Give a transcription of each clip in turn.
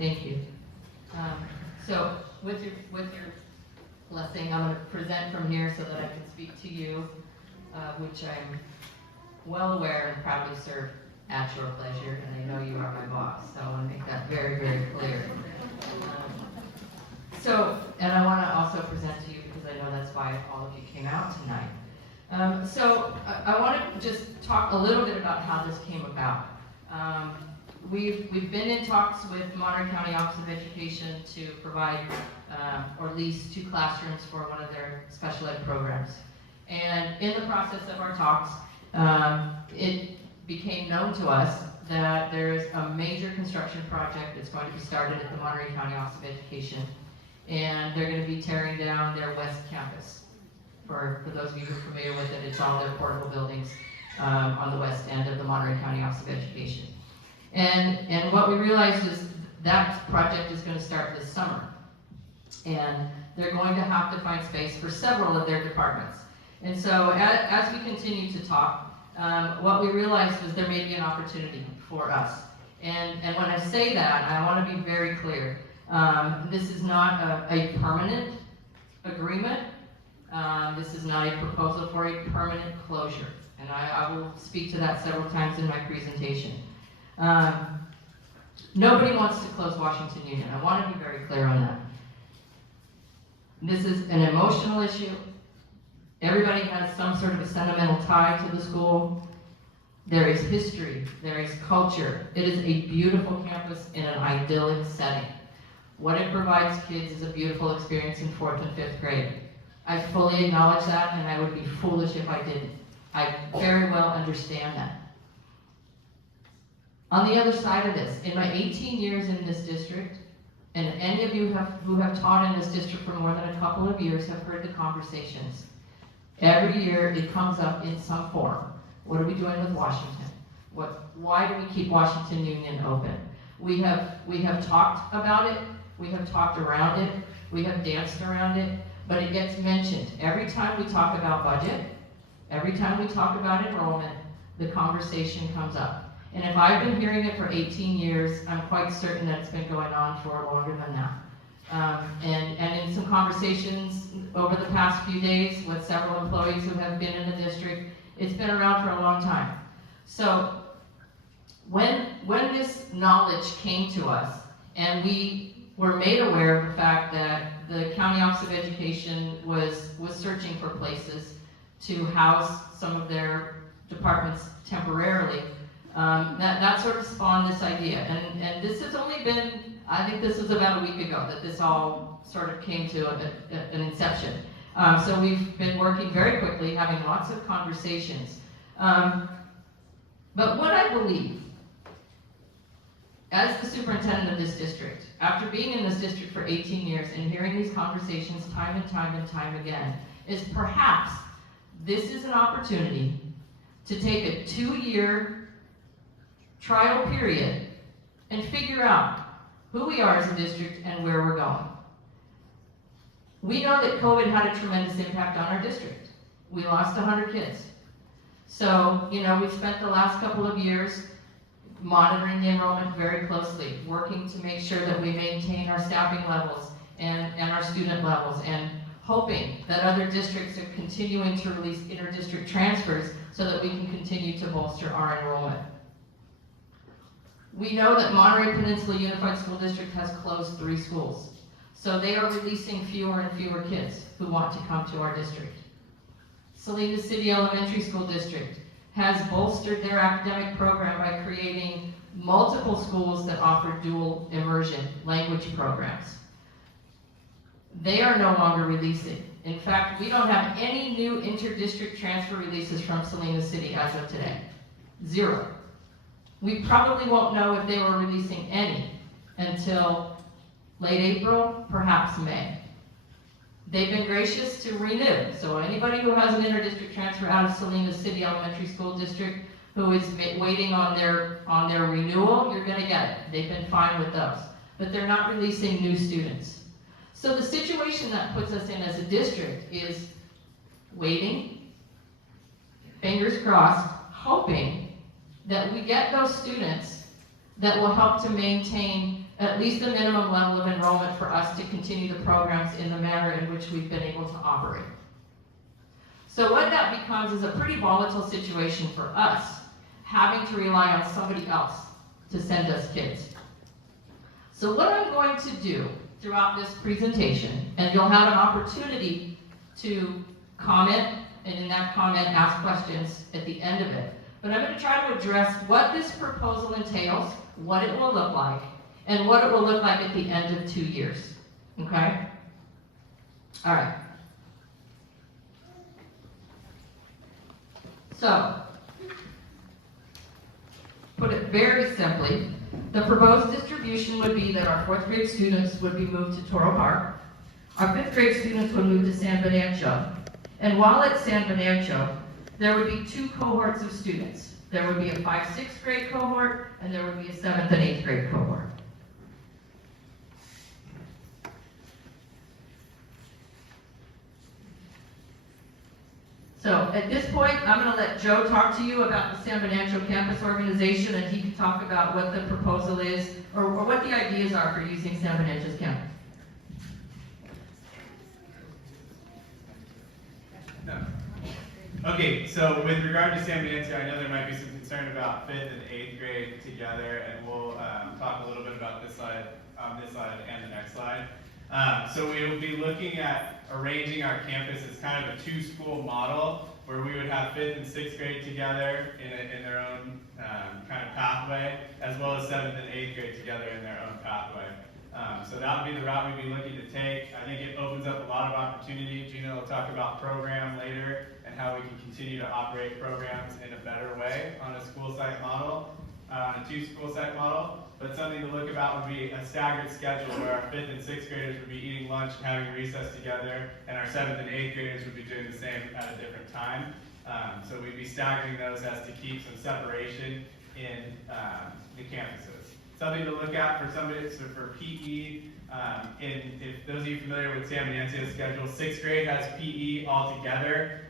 Thank you. So with your blessing, I'm going to present from here so that I can speak to you, which I'm well aware and proudly serve at your pleasure, and I know you are my boss, so I want to make that very, very clear. And I want to also present to you because I know that's why all of you came out tonight. I want to just talk a little bit about how this came about. We've been in talks with Monterey County Office of Education to provide or lease 2 classrooms for one of their special ed programs. And in the process of our talks, it became known to us that there's a major construction project that's going to be started at the Monterey County Office of Education. And they're going to be tearing down their west campus. For those of you who are familiar with it, it's all their portable buildings on the west end of the Monterey County Office of Education. And what we realized is that project is going to start this summer. And they're going to have to find space for several of their departments. And so as we continue to talk, what we realized was there may be an opportunity for us. And when I say that, I want to be very clear. This is not a permanent agreement. This is not a proposal for a permanent closure. And I will speak to that several times in my presentation. Nobody wants to close Washington Union. I want to be very clear on that. This is an emotional issue. Everybody has some sort of a sentimental tie to the school. There is history. There is culture. It is a beautiful campus in an idyllic setting. What it provides kids is a beautiful experience in 4th and 5th grade. I fully acknowledge that, and I would be foolish if I didn't. I very well understand that. On the other side of this, in my 18 years in this district, and any of you who have taught in this district for more than a couple of years have heard the conversations. Every year it comes up in some form. What are we doing with Washington? Why do we keep Washington Union open? We have talked about it. We have talked around it. We have danced around it. But it gets mentioned. Every time we talk about budget, every time we talk about enrollment, the conversation comes up. And if I've been hearing it for 18 years, I'm quite certain that it's been going on for longer than that. And in some conversations over the past few days with several employees who have been in the district, it's been around for a long time. So when this knowledge came to us, and we were made aware of the fact that the County Office of Education was searching for places to house some of their departments temporarily, that sort of spawned this idea. And this has only been, I think this was about a week ago that this all sort of came to an inception. So we've been working very quickly, having lots of conversations. But what I believe, as the superintendent of this district, after being in this district for 18 years and hearing these conversations time and time and time again, is perhaps this is an opportunity to take a 2-year trial period and figure out who we are as a district and where we're going. We know that COVID had a tremendous impact on our district. We lost 100 kids. So, we've spent the last couple of years monitoring the enrollment very closely, working to make sure that we maintain our staffing levels and our student levels, and hoping that other districts are continuing to release inter-district transfers so that we can continue to bolster our enrollment. We know that Monterey Peninsula Unified School District has closed 3 schools. So they are releasing fewer and fewer kids who want to come to our district. Salinas City Elementary School District has bolstered their academic program by creating multiple schools that offer dual immersion language programs. They are no longer releasing. In fact, we don't have any new inter-district transfer releases from Salinas City as of today. 0. We probably won't know if they were releasing any until late April, perhaps May. They've been gracious to renew. So anybody who has an inter-district transfer out of Salinas City Elementary School District who is waiting on their renewal, you're going to get it. They've been fine with those. But they're not releasing new students. So the situation that puts us in as a district is waiting, fingers crossed, hoping that we get those students that will help to maintain at least a minimum level of enrollment for us to continue the programs in the manner in which we've been able to operate. So what that becomes is a pretty volatile situation for us, having to rely on somebody else to send us kids. So what I'm going to do throughout this presentation, and you'll have an opportunity to comment, and in that comment ask questions at the end of it. But I'm going to try to address what this proposal entails, what it will look like, and what it will look like at the end of 2 years. Okay? All right. So, put it very simply, the proposed distribution would be that our 4th grade students would be moved to Toro Park, our 5th grade students would move to San Venancio, and while at San Venancio, there would be 2 cohorts of students. There would be a 5th, 6th grade cohort, and there would be a 7th and 8th grade cohort. So at this point, I'm going to let Joe talk to you about the San Venancio campus organization, and he can talk about what the proposal is, or what the ideas are for using San Venancio's campus. No. Okay, so with regard to San Venancio, I know there might be some concern about 5th and 8th grade together, and we'll talk a little bit about this slide and the next slide. So we will be looking at arranging our campus as kind of a 2-school model, where we would have 5th and 6th grade together in their own kind of pathway, as well as 7th and 8th grade together in their own pathway. So that would be the route we'd be looking to take. I think it opens up a lot of opportunity. Gina will talk about program later and how we can continue to operate programs in a better way on a school site model, a 2-school site model. But something to look about would be a staggered schedule where our 5th and 6th graders would be eating lunch and having recess together, and our 7th and 8th graders would be doing the same at a different time. So we'd be staggering those as to keep some separation in the campuses. Something to look at for somebody, so for PE, if those of you familiar with San Venancio's schedule, 6th grade has PE all together.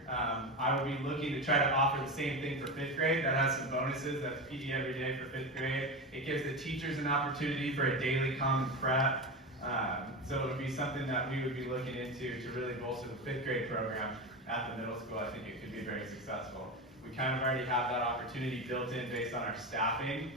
I would be looking to try to offer the same thing for 5th grade. That has some bonuses. That's PE every day for 5th grade. It gives the teachers an opportunity for a daily common prep. So it would be something that we would be looking into to really bolster the 5th grade program at the middle school. I think it could be very successful. We kind of already have that opportunity built in based on our staffing.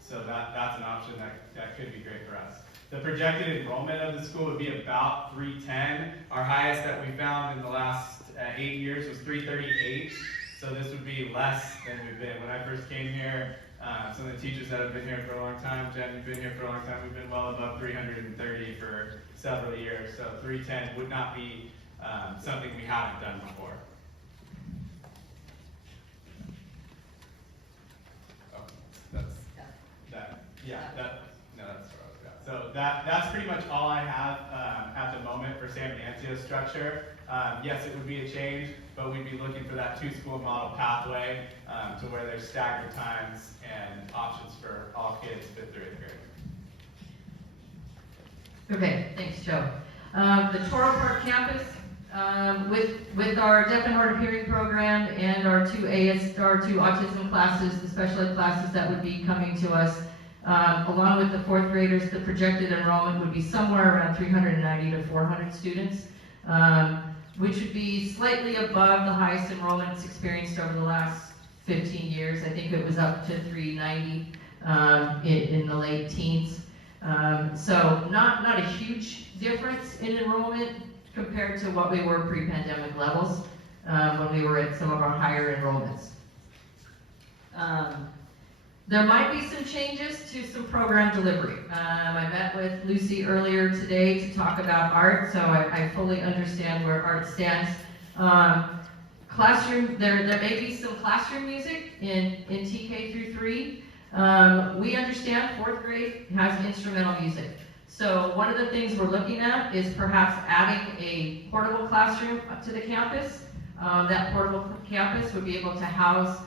So that's an option that could be great for us. The projected enrollment of the school would be about 310. Our highest that we found in the last 8 years was 338. So this would be less than we've been. When I first came here, some of the teachers that have been here for a long time, Jen, you've been here for a long time, we've been well above 330 for several years. So 310 would not be something we haven't done before. Oh, that's that. Yeah, that's what I was about. So that's pretty much all I have at the moment for San Venancio's structure. Yes, it would be a change, but we'd be looking for that 2-school model pathway to where there's staggered times and options for all kids 5th through 8th grade. Okay, thanks, Joe. The Toro Park campus, with our deaf and hard of hearing program and our 2 autism classes, the special ed classes that would be coming to us, along with the 4th graders, the projected enrollment would be somewhere around 390 to 400 students, which would be slightly above the highest enrollments experienced over the last 15 years. I think it was up to 390 in the late teens. So not a huge difference in enrollment compared to what we were pre-pandemic levels when we were at some of our higher enrollments. There might be some changes to some program delivery. I met with Lucy earlier today to talk about art, so I fully understand where art stands. Classroom, there may be some classroom music in TK through 3. We understand 4th grade has instrumental music. So one of the things we're looking at is perhaps adding a portable classroom up to the campus. That portable campus would be able to house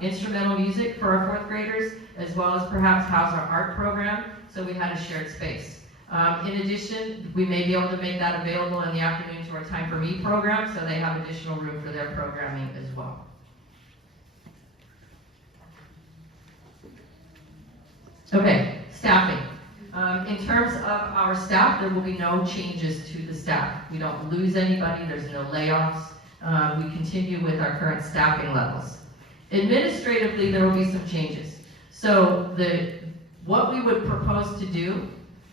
instrumental music for our 4th graders, as well as perhaps house our art program, so we had a shared space. In addition, we may be able to make that available in the afternoon to our Time for Me program, so they have additional room for their programming as well. Okay, staffing. In terms of our staff, there will be no changes to the staff. We don't lose anybody, there's no layoffs. We continue with our current staffing levels. Administratively, there will be some changes. So what we would propose to do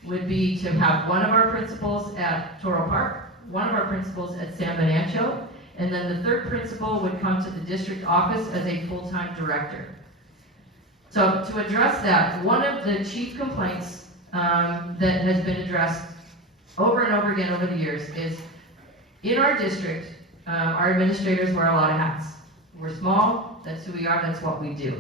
would be to have one of our principals at Toro Park, one of our principals at San Benancho, and then the third principal would come to the district office as a full-time director. So to address that, one of the chief complaints that has been addressed over and over again over the years is, in our district, our administrators wear a lot of hats. We're small, that's who we are, that's what we do.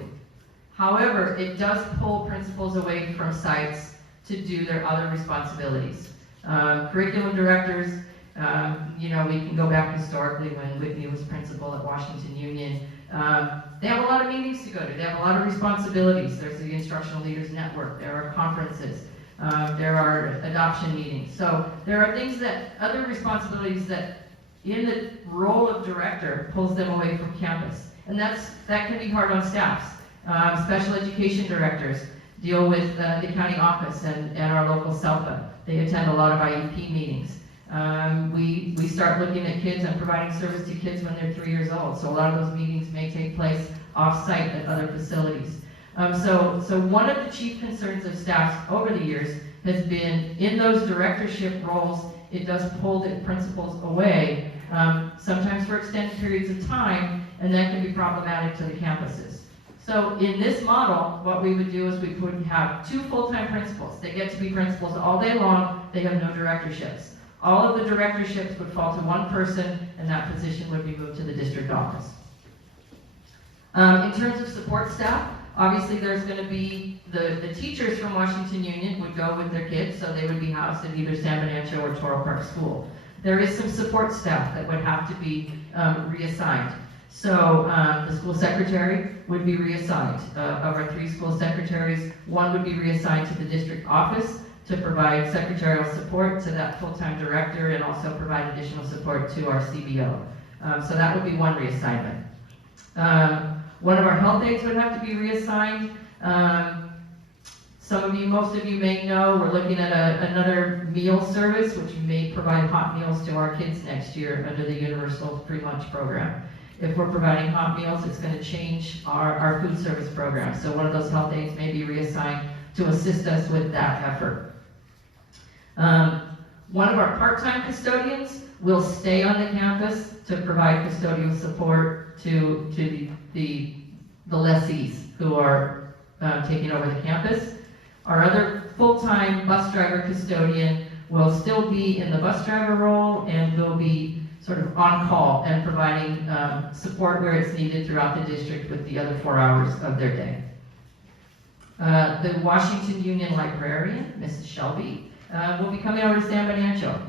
However, it does pull principals away from sites to do their other responsibilities. Curriculum directors, we can go back historically when Whitney was principal at Washington Union. They have a lot of meetings to go to. They have a lot of responsibilities. There's the Instructional Leaders Network. There are conferences. There are adoption meetings. So there are things other responsibilities that in the role of director pulls them away from campus. And that can be hard on staffs. Special education directors deal with the county office and our local SELPA. They attend a lot of IEP meetings. We start looking at kids and providing service to kids when they're 3 years old. So a lot of those meetings may take place off-site at other facilities. So one of the chief concerns of staff over the years has been in those directorship roles, it does pull the principals away, sometimes for extended periods of time, and that can be problematic to the campuses. So in this model, what we would do is we would have 2 full-time principals. They get to be principals all day long, they have no directorships. All of the directorships would fall to one person, and that position would be moved to the district office. In terms of support staff, obviously there's going to be the teachers from Washington Union would go with their kids, so they would be housed in either San Benancho or Toro Park School. There is some support staff that would have to be reassigned. So the school secretary would be reassigned. Of our 3 school secretaries, 1 would be reassigned to the district office to provide secretarial support to that full-time director and also provide additional support to our CBO. So that would be 1 reassignment. One of our health aides would have to be reassigned. Most of you may know, we're looking at another meal service, which may provide hot meals to our kids next year under the Universal Free Lunch Program. If we're providing hot meals, it's going to change our food service program. So one of those health aides may be reassigned to assist us with that effort. One of our part-time custodians will stay on the campus to provide custodial support to the lessees who are taking over the campus. Our other full-time bus driver custodian will still be in the bus driver role and will be sort of on call and providing support where it's needed throughout the district with the other 4 hours of their day. The Washington Union librarian, Mrs. Shelby, will be coming over to San Benancho.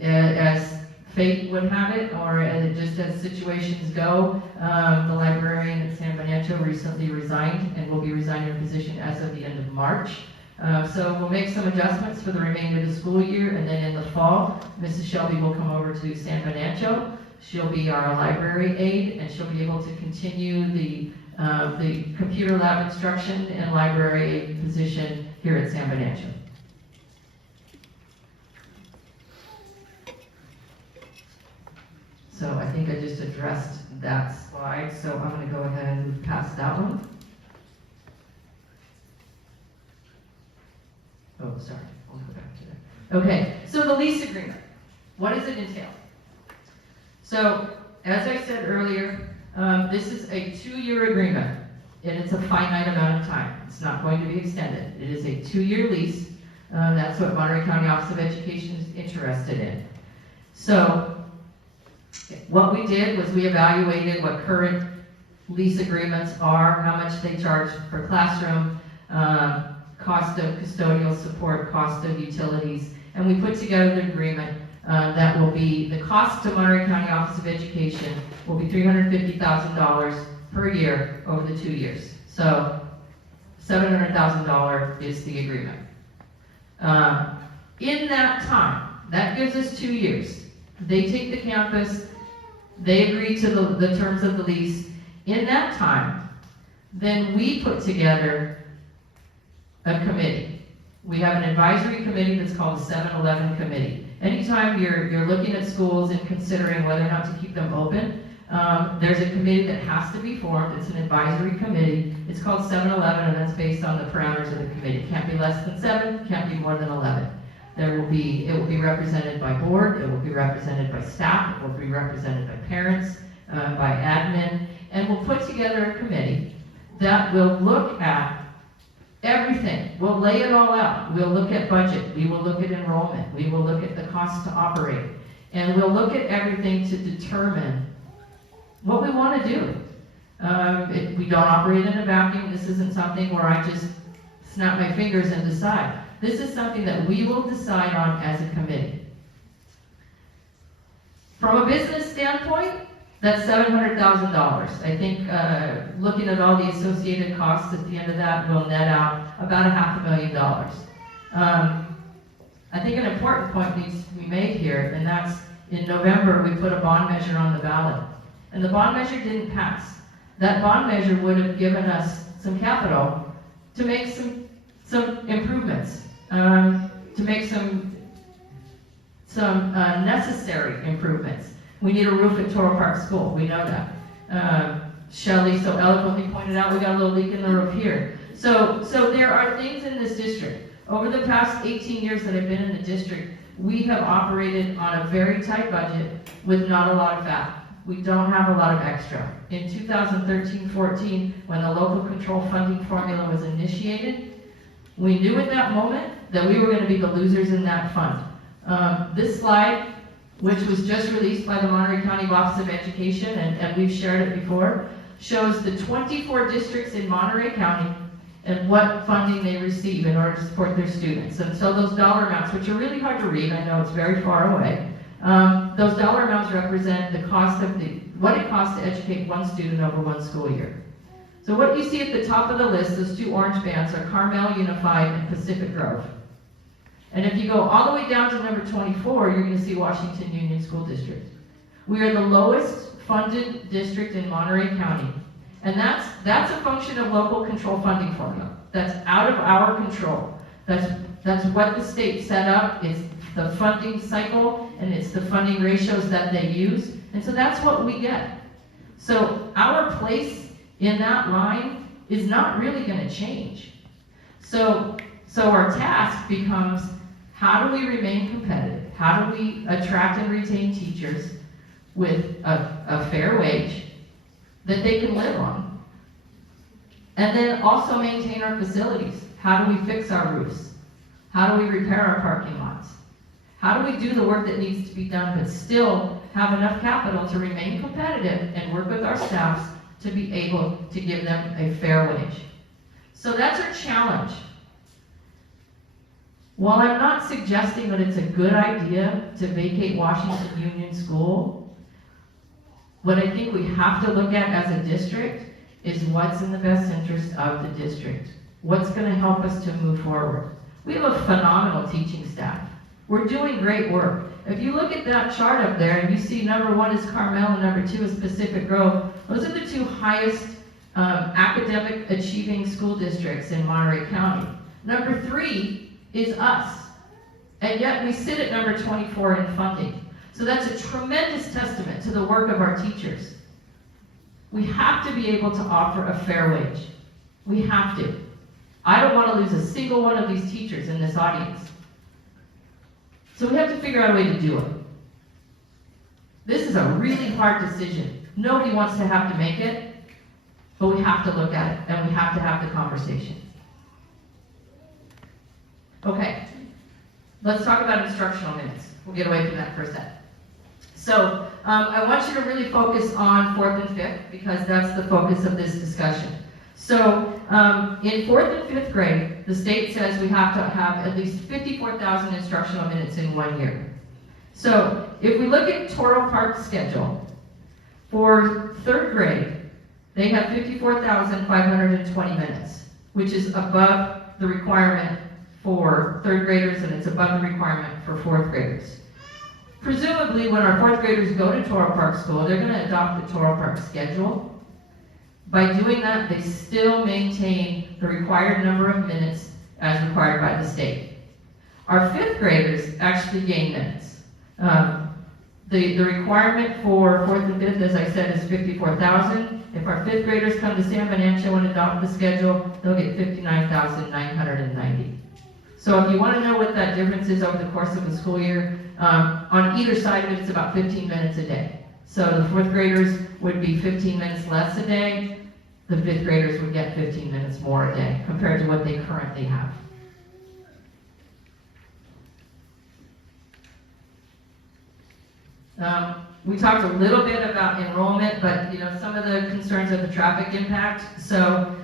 As fate would have it, or just as situations go, the librarian at San Benancho recently resigned and will be resigning her position as of the end of March. So we'll make some adjustments for the remainder of the school year, and then in the fall, Mrs. Shelby will come over to San Benancho. She'll be our library aide, and she'll be able to continue the computer lab instruction and library aide position here at San Benancho. So I think I just addressed that slide, so I'm going to go ahead and move past that one. Oh, sorry, I'll go back to that. Okay, so the lease agreement, what does it entail? So, as I said earlier, this is a 2-year agreement, and it's a finite amount of time. It's not going to be extended. It is a 2-year lease. That's what Monterey County Office of Education is interested in. So, what we did was we evaluated what current lease agreements are, how much they charge per classroom, cost of custodial support, cost of utilities, and we put together an agreement that will be, the cost to Monterey County Office of Education will be $350,000 per year over the 2 years. So $700,000 is the agreement. In that time, that gives us 2 years. They take the campus, they agree to the terms of the lease. In that time, then we put together a committee. We have an advisory committee that's called the 7-Eleven Committee. Anytime you're looking at schools and considering whether or not to keep them open, there's a committee that has to be formed. It's an advisory committee. It's called 7-Eleven, and that's based on the parameters of the committee. It can't be less than 7, can't be more than 11. It will be represented by board, it will be represented by staff, it will be represented by parents, by admin, and we'll put together a committee that will look at everything. We'll lay it all out. We'll look at budget, we will look at enrollment, we will look at the cost to operate, and we'll look at everything to determine what we want to do. We don't operate in a vacuum. This isn't something where I just snap my fingers and decide. This is something that we will decide on as a committee. From a business standpoint, that's $700,000. I think looking at all the associated costs at the end of that will net out about $500,000. I think an important point needs to be made here, and that's in November we put a bond measure on the ballot. And the bond measure didn't pass. That bond measure would have given us some capital to make some improvements, to make some necessary improvements. We need a roof at Toro Park School, we know that. Shelley so eloquently pointed out we got a little leak in the roof here. So there are things in this district. Over the past 18 years that I've been in the district, we have operated on a very tight budget with not a lot of fat. We don't have a lot of extra. In 2013-14, when the local control funding formula was initiated, we knew at that moment that we were going to be the losers in that fund. This slide, which was just released by the Monterey County Office of Education, and we've shared it before, shows the 24 districts in Monterey County and what funding they receive in order to support their students. And so those dollar amounts, which are really hard to read, I know it's very far away, those dollar amounts represent the cost of what it costs to educate one student over one school year. So what you see at the top of the list, those two orange bands, are Carmel Unified and Pacific Grove. And if you go all the way down to number 24, you're going to see Washington Union School District. We are the lowest funded district in Monterey County. And that's a function of local control funding formula. That's out of our control. That's what the state set up. It's the funding cycle, and it's the funding ratios that they use. And so that's what we get. So our place in that line is not really going to change. So our task becomes, how do we remain competitive? How do we attract and retain teachers with a fair wage that they can live on? And then also maintain our facilities. How do we fix our roofs? How do we repair our parking lots? How do we do the work that needs to be done but still have enough capital to remain competitive and work with our staffs to be able to give them a fair wage? So that's our challenge. While I'm not suggesting that it's a good idea to vacate Washington Union School, what I think we have to look at as a district is what's in the best interest of the district. What's going to help us to move forward? We have a phenomenal teaching staff. We're doing great work. If you look at that chart up there and you see number 1 is Carmel and number 2 is Pacific Grove, those are the two highest academic achieving school districts in Monterey County. Number 3 is us, and yet we sit at number 24 in funding. So that's a tremendous testament to the work of our teachers. We have to be able to offer a fair wage. We have to. I don't want to lose a single one of these teachers in this audience. So we have to figure out a way to do it. This is a really hard decision. Nobody wants to have to make it, but we have to look at it, and we have to have the conversation. Okay, let's talk about instructional minutes. We'll get away from that for a sec. So I want you to really focus on 4th and 5th because that's the focus of this discussion. So in 4th and 5th grade, the state says we have to have at least 54,000 instructional minutes in 1 year. So if we look at Toro Park's schedule, for 3rd grade, they have 54,520 minutes, which is above the requirement for 3rd graders, and it's above the requirement for 4th graders. Presumably, when our 4th graders go to Toro Park School, they're going to adopt the Toro Park schedule. By doing that, they still maintain the required number of minutes as required by the state. Our fifth graders actually gain minutes. The requirement for fourth and fifth, as I said, is 54,000. If our fifth graders come to San Benancio and adopt the schedule, they'll get 59,990. So if you want to know what that difference is over the course of the school year, on either side of it, it's about 15 minutes a day. So the fourth graders would be 15 minutes less a day. The fifth graders would get 15 minutes more a day compared to what they currently have. We talked a little bit about enrollment, but some of the concerns of the traffic impact. So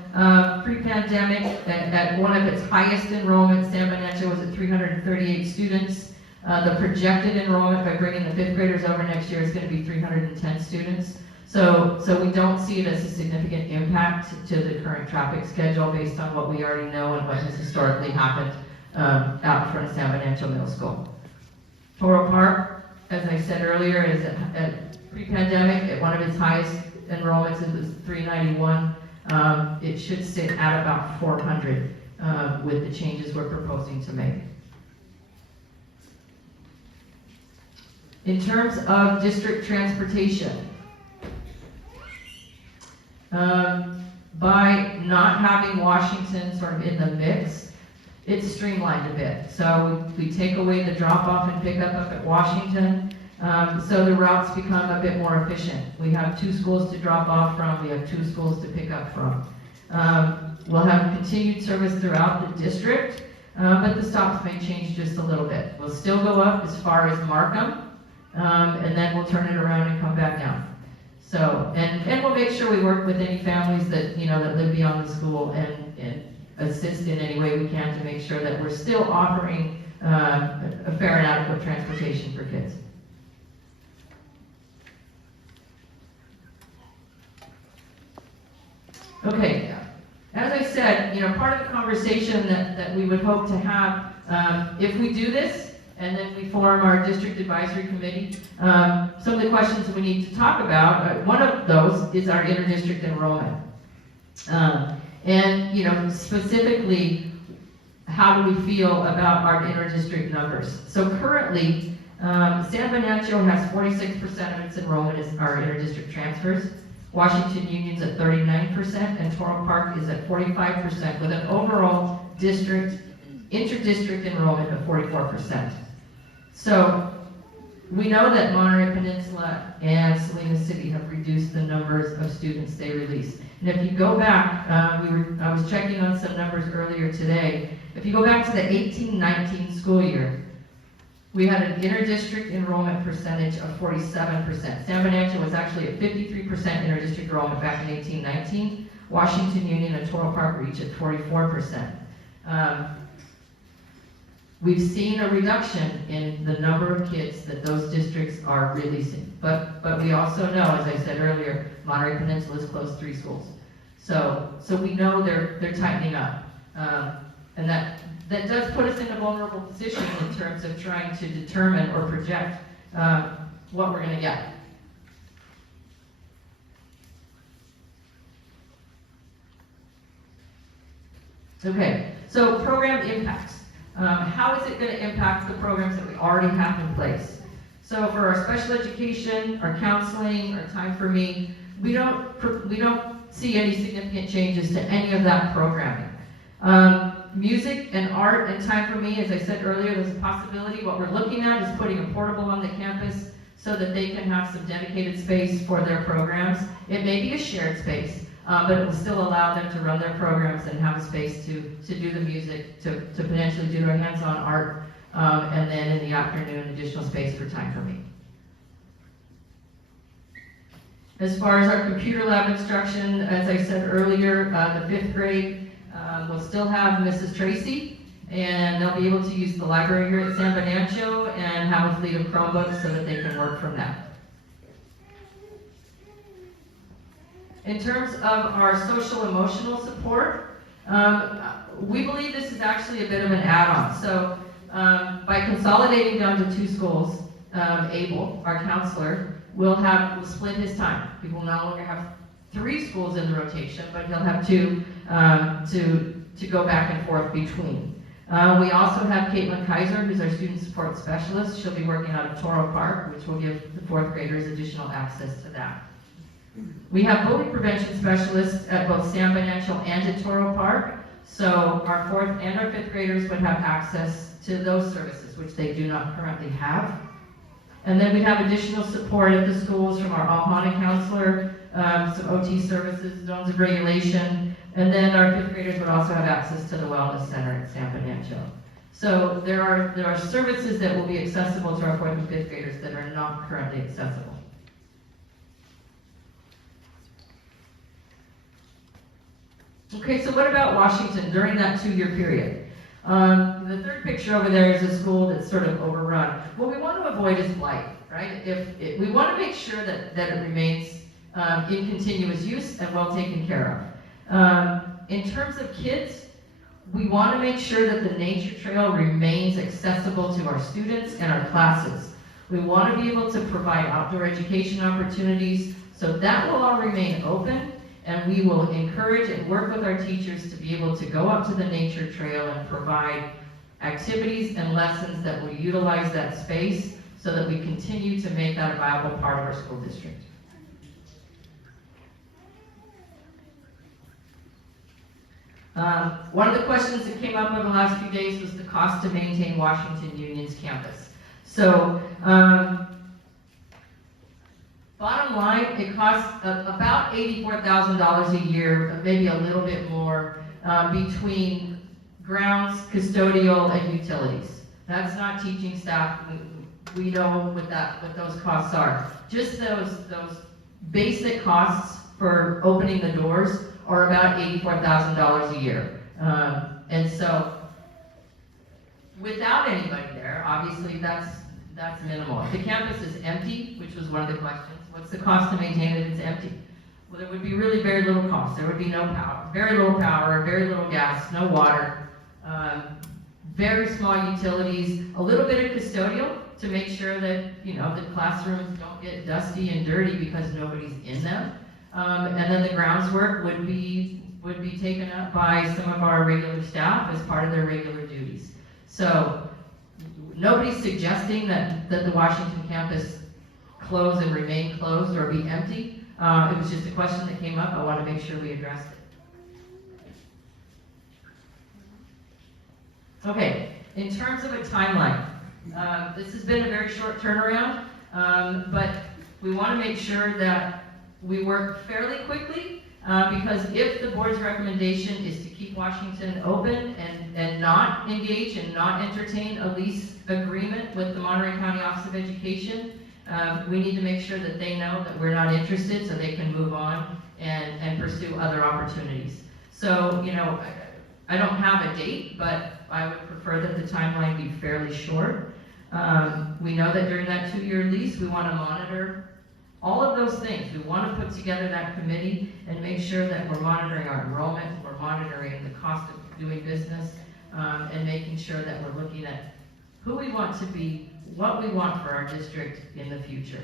pre-pandemic, at one of its highest enrollments, San Benancio was at 338 students. The projected enrollment by bringing the fifth graders over next year is going to be 310 students. So we don't see it as a significant impact to the current traffic schedule based on what we already know and what has historically happened out in front of San Benancio Middle School. Toro Park, as I said earlier, is at pre-pandemic at one of its highest enrollments. It was 391. It should sit at about 400 with the changes we're proposing to make. In terms of district transportation, by not having Washington sort of in the mix, it's streamlined a bit. So we take away the drop-off and pick-up up at Washington, so the routes become a bit more efficient. We have 2 schools to drop off from, we have 2 schools to pick up from. We'll have continued service throughout the district, but the stops may change just a little bit. We'll still go up as far as Markham, and then we'll turn it around and come back down. So, and we'll make sure we work with any families that, that live beyond the school and assist in any way we can to make sure that we're still offering a fair and adequate transportation for kids. Okay, as I said, part of the conversation that we would hope to have, if we do this, and then we form our district advisory committee, some of the questions we need to talk about, one of those is our interdistrict enrollment. And specifically, how do we feel about our interdistrict numbers? So currently, San Benancio has 46% of its enrollment is our interdistrict transfers. Washington Union's at 39%, and Toro Park is at 45%, with an overall interdistrict enrollment of 44%. So we know that Monterey Peninsula and Salinas City have reduced the numbers of students they release. And if you go back, I was checking on some numbers earlier today. If you go back to the 18-19 school year, we had an interdistrict enrollment percentage of 47%. San Benancio was actually at 53% interdistrict enrollment back in 18-19. Washington Union and Toro Park were each at 44%. We've seen a reduction in the number of kids that those districts are releasing. But we also know, as I said earlier, Monterey Peninsula has closed 3 schools. So we know they're tightening up. And that does put us in a vulnerable position in terms of trying to determine or project what we're going to get. Okay, so program impacts. How is it going to impact the programs that we already have in place? So for our special education, our counseling, our time for me, we don't see any significant changes to any of that programming. Music and art and time for me, as I said earlier, there's a possibility. What we're looking at is putting a portable on the campus so that they can have some dedicated space for their programs. It may be a shared space, but it will still allow them to run their programs and have a space to do the music, to potentially do their hands-on art, and then in the afternoon, additional space for time for me. As far as our computer lab instruction, as I said earlier, the 5th grade will still have Mrs. Tracy, and they'll be able to use the library here at San Benancio and have a fleet of Chromebooks so that they can work from that. In terms of our social emotional support, we believe this is actually a bit of an add-on. So by consolidating down to 2 schools, Abel, our counselor, will split his time. He will no longer have 3 schools in the rotation, but he'll have 2 to to go back and forth between. We also have Caitlin Kaiser, who's our student support specialist. She'll be working out of Toro Park, which will give the fourth graders additional access to that. We have bully prevention specialists at both San Benancho and at Toro Park. So our fourth and our fifth graders would have access to those services, which they do not currently have. And then we have additional support at the schools from our Alhana counselor, some OT services, zones of regulation, and then our fifth graders would also have access to the wellness center at San Benancho. So there are services that will be accessible to our fourth and fifth graders that are not currently accessible. Okay, so what about Washington during that 2-year period? The third picture over there is a school that's sort of overrun. What we want to avoid is blight, right? We want to make sure that it remains in continuous use and well taken care of. In terms of kids, we want to make sure that the nature trail remains accessible to our students and our classes. We want to be able to provide outdoor education opportunities, so that will all remain open. And we will encourage and work with our teachers to be able to go up to the nature trail and provide activities and lessons that will utilize that space so that we continue to make that a viable part of our school district. One of the questions that came up over the last few days was the cost to maintain Washington Union's campus. So, bottom line, it costs about $84,000 a year, maybe a little bit more, between grounds, custodial, and utilities. That's not teaching staff. We know what those costs are. Just those basic costs for opening the doors are about $84,000 a year. And so, without anybody there, obviously that's minimal. If the campus is empty, which was one of the questions, what's the cost to maintain it if it's empty? Well, there would be really very little cost. There would be no power, very little gas, no water, very small utilities, a little bit of custodial to make sure that, the classrooms don't get dusty and dirty because nobody's in them. And then the grounds work would be taken up by some of our regular staff as part of their regular duties. So nobody's suggesting that the Washington campus close and remain closed or be empty. It was just a question that came up. I want to make sure we addressed it. Okay, in terms of a timeline, this has been a very short turnaround, but we want to make sure that we work fairly quickly, because if the board's recommendation is to keep Washington open and not engage and not entertain a lease agreement with the Monterey County Office of Education, we need to make sure that they know that we're not interested so they can move on and pursue other opportunities. So, I don't have a date, but I would prefer that the timeline be fairly short. We know that during that 2-year lease, we want to monitor all of those things. We want to put together that committee and make sure that we're monitoring our enrollment, we're monitoring the cost of doing business, and making sure that we're looking at who we want to be, what we want for our district in the future.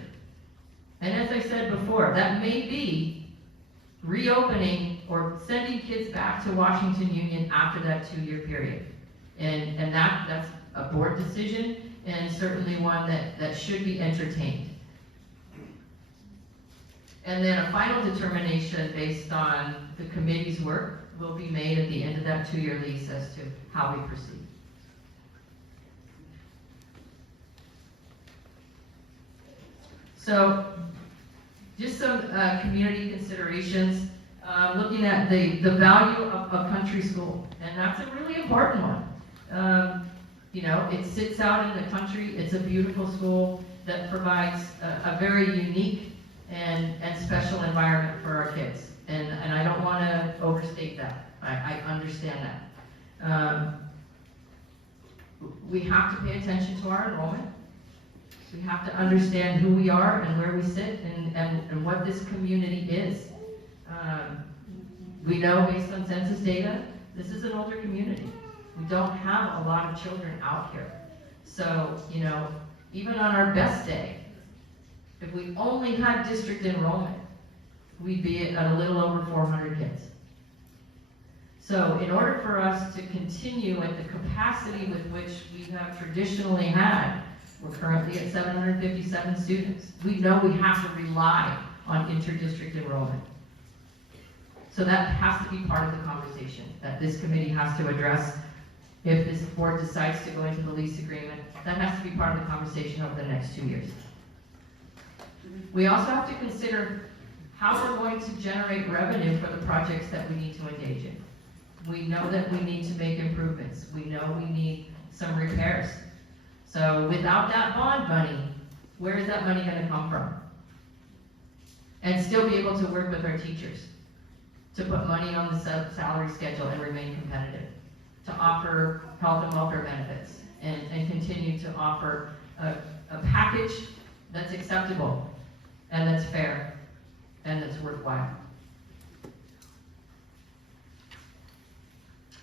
And as I said before, that may be reopening or sending kids back to Washington Union after that 2-year period. And that's a board decision, and certainly one that should be entertained. And then a final determination based on the committee's work will be made at the end of that 2-year lease as to how we proceed. So, just some community considerations, looking at the value of a country school, and that's a really important one. It sits out in the country. It's a beautiful school that provides a very unique and special environment for our kids. And I don't want to overstate that. I understand that. We have to pay attention to our enrollment. We have to understand who we are and where we sit and what this community is. We know based on census data, this is an older community. We don't have a lot of children out here. So, even on our best day, if we only had district enrollment, we'd be at a little over 400 kids. So in order for us to continue at the capacity with which we have traditionally had, we're currently at 757 students. We know we have to rely on interdistrict enrollment. So that has to be part of the conversation that this committee has to address. If this board decides to go into the lease agreement, that has to be part of the conversation over the next 2 years. We also have to consider how we're going to generate revenue for the projects that we need to engage in. We know that we need to make improvements. We know we need some repairs. So without that bond money, where is that money going to come from? And still be able to work with our teachers to put money on the salary schedule and remain competitive, to offer health and welfare benefits, and continue to offer a package that's acceptable and that's fair and that's worthwhile.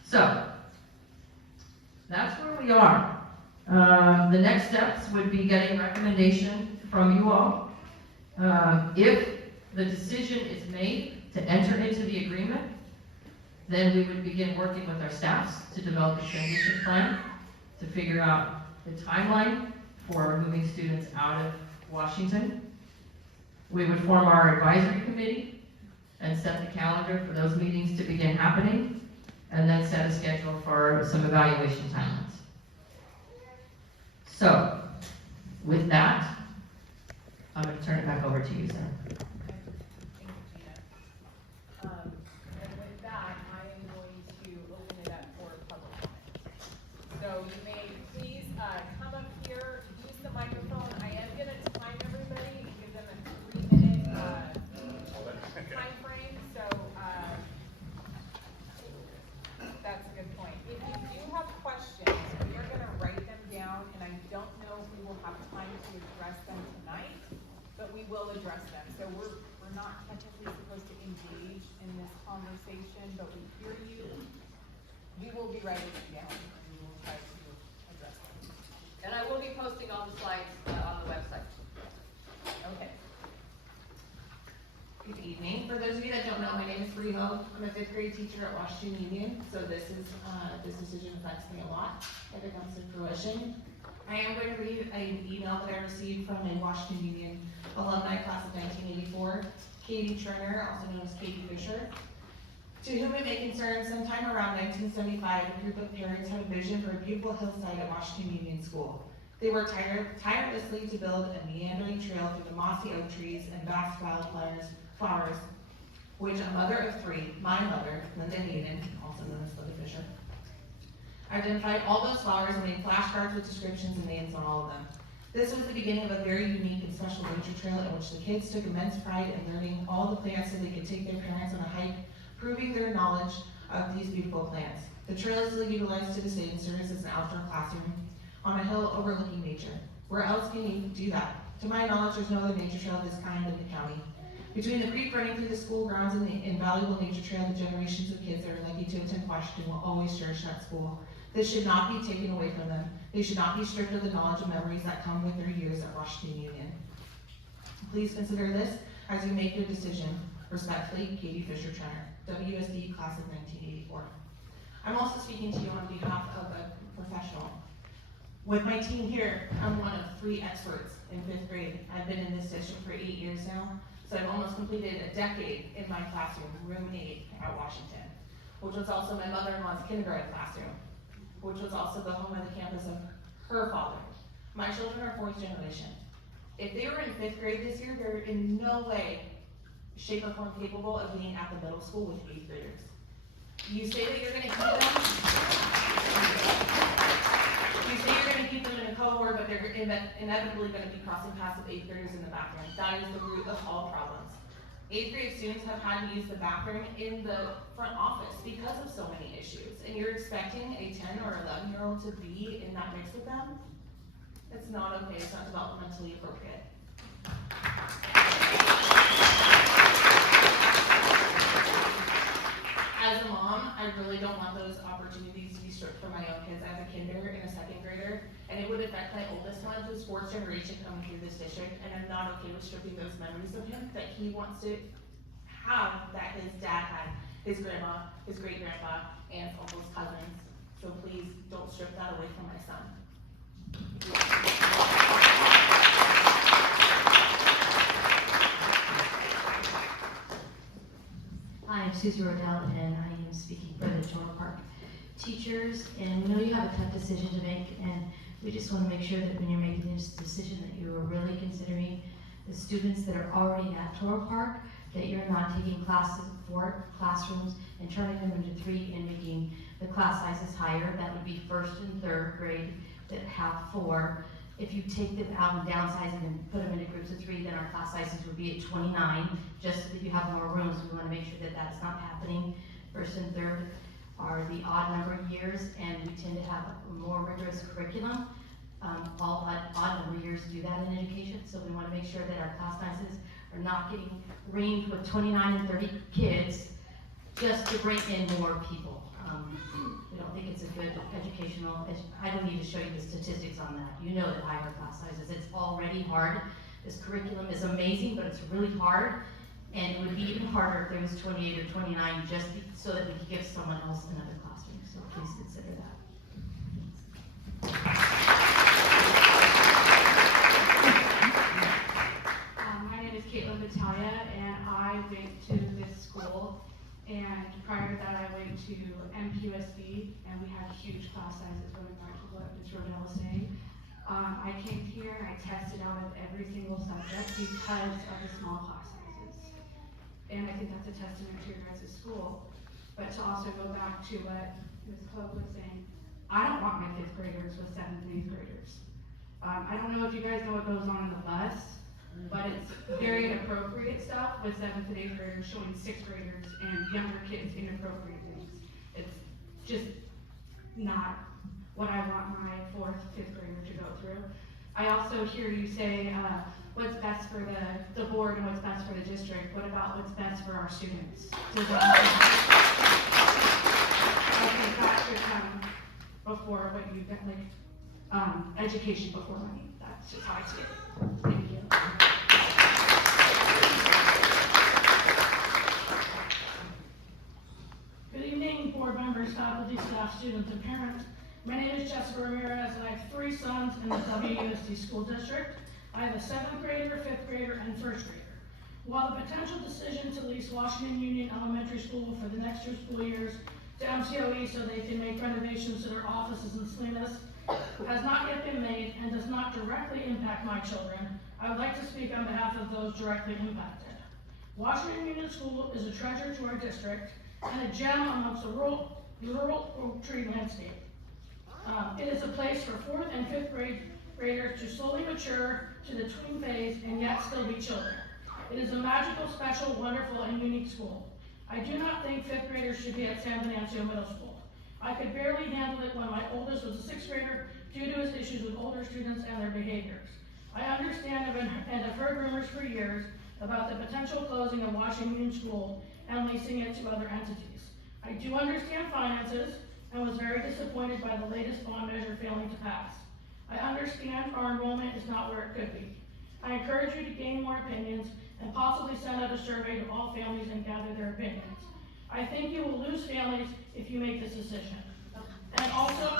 So, that's where we are. The next steps would be getting recommendation from you all. If the decision is made to enter into the agreement, then we would begin working with our staffs to develop a transition plan, to figure out the timeline for moving students out of Washington. We would form our advisory committee and set the calendar for those meetings to begin happening, and then set a schedule for some evaluation timelines. So, with that, I'm going to turn it back over to you, sir. Thank you, Gina. And with that, I am going to open it up for public comment. So you may please come up here, use the microphone. I am going to time everybody, give them a 3-minute time frame. So that's a good point. If you do have questions, we are going to write them down, and I don't know if we will have time to address them tonight, but we will address them. So we're not technically supposed to engage in this conversation, but we hear you. We will be writing them down, and we will try to address them. And I will be posting all the slides on the website. Okay. Good evening. For those of you that don't know, my name is Bree Ho. I'm a 5th grade teacher at Washington Union, so this decision affects me a lot if it comes to fruition. I am going to read an email that I received from a Washington Union alumni class of 1984, Katie Turner, also known as Katie Fisher. To whom it may concern, sometime around 1975, a group of parents had a vision for a beautiful hillside at Washington Union School. They worked tirelessly to build a meandering trail through the mossy oak trees and vast wildflowers, which a mother of 3, my mother, Linda Hayden, also known as Linda Fisher, identified all those flowers and made flashcards with descriptions and names on all of them. This was the beginning of a very unique and special nature trail in which the kids took immense pride in learning all the plants so they could take their parents on a hike, proving their knowledge of these beautiful plants. The trail is still utilized to this day and serves as an outdoor classroom on a hill overlooking nature. Where else can you do that? To my knowledge, there's no other nature trail of this kind in the county. Between the creek running through the school grounds and the invaluable nature trail, the generations of kids that are lucky to attend Washington will always cherish that school. This should not be taken away from them. They should not be stripped of the knowledge and memories that come with their years at Washington Union. Please consider this as you make your decision. Respectfully, Katie Fisher Turner, WUSD class of 1984. I'm also speaking to you on behalf of a professional. With my team here, I'm one of 3 experts in 5th grade. I've been in this district for 8 years now, so I've almost completed a decade in my classroom, room 8 at Washington, which was also my mother-in-law's kindergarten classroom, which was also the home of the campus of her father. My children are 4th generation. If they were in 5th grade this year, they're in no way, shape, or form capable of being at the middle school with 8th graders. You say that you're gonna keep them, in a cohort, but they're inevitably gonna be crossing paths with 8th graders in the bathroom. That is the root of all problems. 8th grade students have had to use the bathroom in the front office because of so many issues. And you're expecting a 10 or 11-year-old to be in that mix with them? It's not okay, it's not developmentally appropriate. As a mom, I really don't want those opportunities to be stripped from my own kids. I have a kinder and a 2nd grader, and it would affect my oldest one, who's 4th generation coming through this district, and I'm not okay with stripping those memories of him that he wants to have that his dad had. his grandma, his great grandpa, aunts, uncles, cousins. So please don't strip that away from my son. Hi, I'm Susie Rodell, and I am speaking for the Toro Park teachers. And we know you have a tough decision to make, and we just want to make sure that when you're making this decision, that you are really considering the students that are already at Toro Park, that you're not taking classes, 4 classrooms, and turning them into 3 and making the class sizes higher. That would be 1st and 3rd grade that have 4. If you take them out and downsize them and put them into groups of 3, then our class sizes would be at 29, just so that you have more rooms. We want to make sure that that's not happening. 1st and 3rd are the odd number of years, and we tend to have a more rigorous curriculum. All odd number of years do that in education, so we want to make sure that our class sizes are not getting ringed with 29 and 30 kids just to bring in more people. We don't think it's a good I don't need to show you the statistics on that. You know that higher class sizes, it's already hard. This curriculum is amazing, but it's really hard. And it would be even harder if there was 28 or 29, so that we could give someone else another classroom. So please consider that. My name is Caitlin Battaglia, and I went to this school. And prior to that, I went to MCOE, and we had huge class sizes, going back to what Ms. Rodell was saying. I came here and I tested out of every single subject because of the small class sizes. And I think that's a testament to your guys' school. But to also go back to what Ms. Pope was saying, I don't want my 5th graders with 7th and 8th graders. I don't know if you guys know what goes on in the bus, but it's very inappropriate stuff with 7th and 8th graders showing 6th graders and younger kids inappropriate things. It's just not what I want my 4th, 5th grader to go through. I also hear you say what's best for the board and what's best for the district. What about what's best for our students? Does that I think that should come before what you get, like education before money. That's just how I see it. Thank you. Good evening, board members, faculty, staff, students, and parents. My name is Jessica Ramirez, and I have 3 sons in the WUSD school district. I have a 7th grader, 5th grader, and 1st grader. While the potential decision to lease Washington Union Elementary School for the next 2 school years to MCOE so they can make renovations to their offices in Salinas has not yet been made and does not directly impact my children, I would like to speak on behalf of those directly impacted. Washington Union School is a treasure to our district and a gem amongst the rural oak tree landscape. It is a place for 4th and 5th graders to slowly mature to the tween phase and yet still be children. It is a magical, special, wonderful, and unique school. I do not think 5th graders should be at San Venancio Middle School. I could barely handle it when my oldest was a 6th grader due to his issues with older students and their behaviors. I understand and have heard rumors for years about the potential closing of Washington Union School and leasing it to other entities. I do understand finances and was very disappointed by the latest bond measure failing to pass. I understand our enrollment is not where it could be. I encourage you to gain more opinions and possibly send out a survey to all families and gather their opinions. I think you will lose families if you make this decision. And also,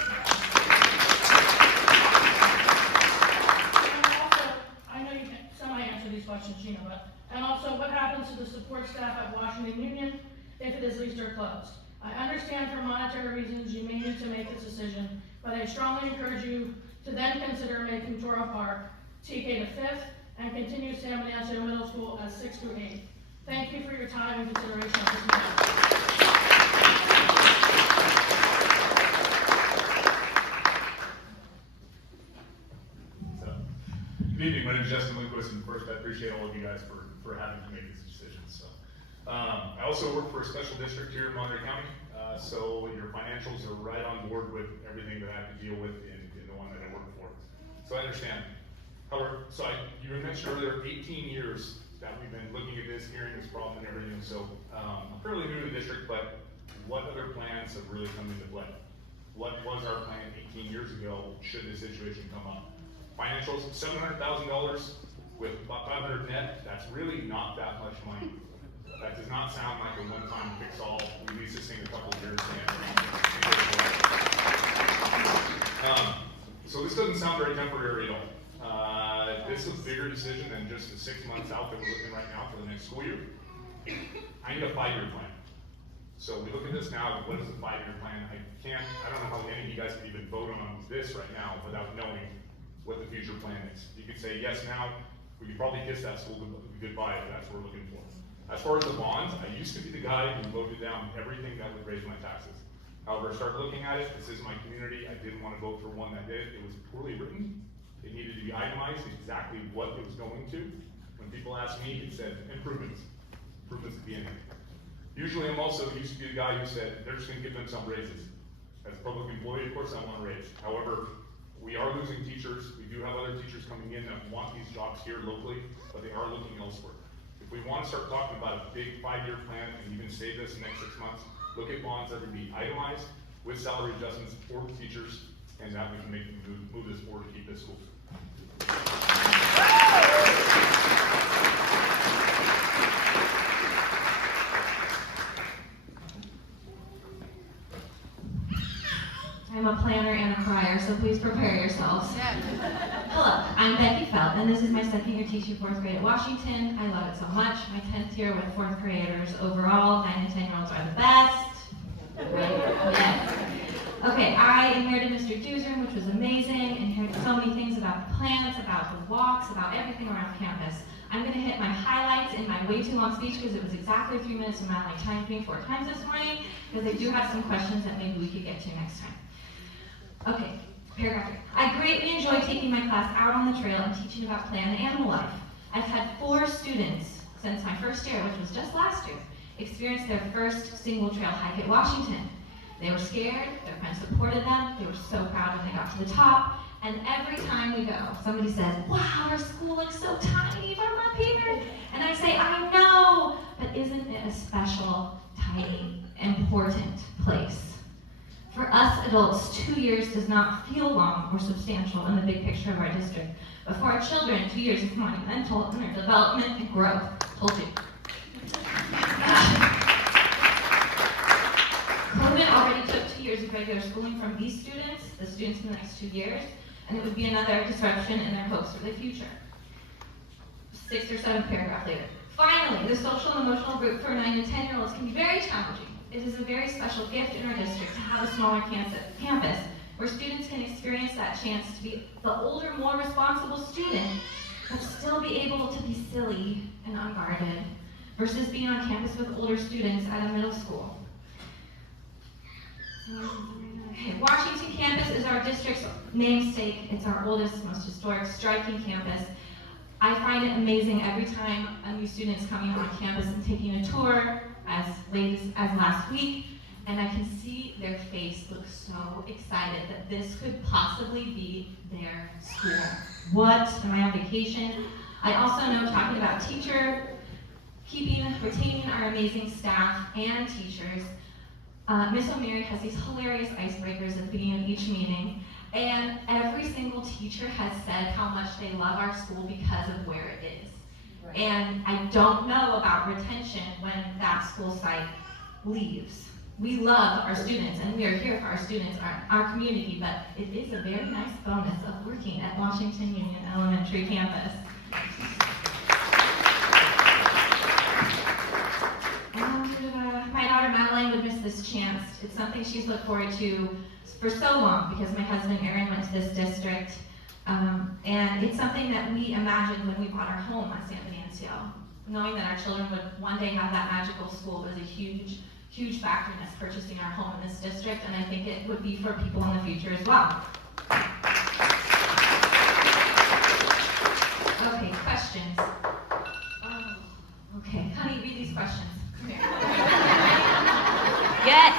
I know you can semi-answer these questions, Gina, and also what happens to the support staff at Washington Union if it is leased or closed? I understand for monetary reasons you may need to make this decision, but I strongly encourage you to then consider making Toro Park TK to 5th and continue San Venancio Middle School as 6th through 8th. Thank you for your time and consideration of this matter. Good evening, my name is Justin Lindquist, and first I appreciate all of you guys for having to make these decisions. I also work for a special district here in Monterey County, so your financials are right on board with everything that I have to deal with in the one that I work for. So I understand. However, you mentioned earlier 18 years that we've been looking at this, hearing this problem and everything, so I'm fairly new to the district, but what other plans have really come into play? What was our plan 18 years ago should this situation come up? Financials, $700,000 with about 500 net, that's really not that much money. That does not sound like a one-time fix-all, we lease this thing a couple of years so this doesn't sound very temporary at all. This is a bigger decision than just the 6 months out that we're looking right now for the next school year. I need a 5-year plan. So we look at this now, what is the 5-year plan? I don't know how any of you guys can even vote on this right now without knowing what the future plan is. You could say yes now, we could probably kiss that school goodbye if that's what we're looking for. As far as the bonds, I used to be the guy who voted down everything that would raise my taxes. However, I started looking at it, this is my community, I didn't want to vote for one that did. It was poorly written. It needed to be itemized exactly what it was going to. When people asked me, it said improvements at the end. Usually I'm also used to be the guy who said, they're just gonna give them some raises. As a public employee, of course, I want a raise. However, we are losing teachers. We do have other teachers coming in that want these jobs here locally, but they are looking elsewhere. If we want to start talking about a big 5-year plan and even save this in the next 6 months, look at bonds that would be itemized with salary adjustments for the teachers, and that we can move this forward to keep this school. I'm a planner and a crier, so please prepare yourselves. Hello, I'm Becky Felt, and this is my second year teaching 4th grade at Washington. I love it so much. My 10th year with 4th graders overall. 9 and 10-year-olds are the best. Right? Yes. Okay, I inherited Mr. Dewsroom, which was amazing. Inherited so many things about the plants, about the walks, about everything around campus. I'm going to hit my highlights in my way too long speech because it was exactly 3 minutes and my time being 4 times this morning, because I do have some questions that maybe we could get to next time. Okay, paragraph 3. I greatly enjoy taking my class out on the trail and teaching about plant and animal life. I've had 4 students since my first year, which was just last year, experience their first single trail hike at Washington. They were scared, their friends supported them, they were so proud when they got to the top, and every time we go, somebody says, wow, our school looks so tiny from up here. And I say, I know, but isn't it a special, tiny, important place? For us adults, 2 years does not feel long or substantial in the big picture of our district. But for our children, 2 years is monumental in their development and growth. Told you. COVID already took 2 years of regular schooling from these students, the students in the next 2 years, and it would be another disruption in their hopes for the future. 6 or 7 paragraph later. Finally, the social and emotional group for 9 to 10-year-olds can be very challenging. It is a very special gift in our district to have a smaller campus where students can experience that chance to be the older, more responsible student, but still be able to be silly and unguarded, versus being on campus with older students at a middle school. Okay, Washington campus is our district's namesake. It's our oldest, most historic, striking campus. I find it amazing every time a new student is coming on campus and taking a tour, as late as last week, and I can see their face look so excited that this could possibly be their school. What? Am I on vacation? I also know, talking about retaining our amazing staff and teachers, Miss O'Meary has these hilarious icebreakers at the beginning of each meeting, and every single teacher has said how much they love our school because of where it is. Right. And I don't know about retention when that school site leaves. We love our students, and we are here for our students, our community, but it is a very nice bonus of working at Washington Union Elementary campus. My daughter Madeline would miss this chance. It's something she's looked forward to for so long because my husband Aaron went to this district. And it's something that we imagined when we bought our home on San Venancio. Knowing that our children would one day have that magical school was a huge, huge factor in us purchasing our home in this district, and I think it would be for people in the future as well. Okay, questions. Oh, okay, honey, read these questions. Come here. Yes.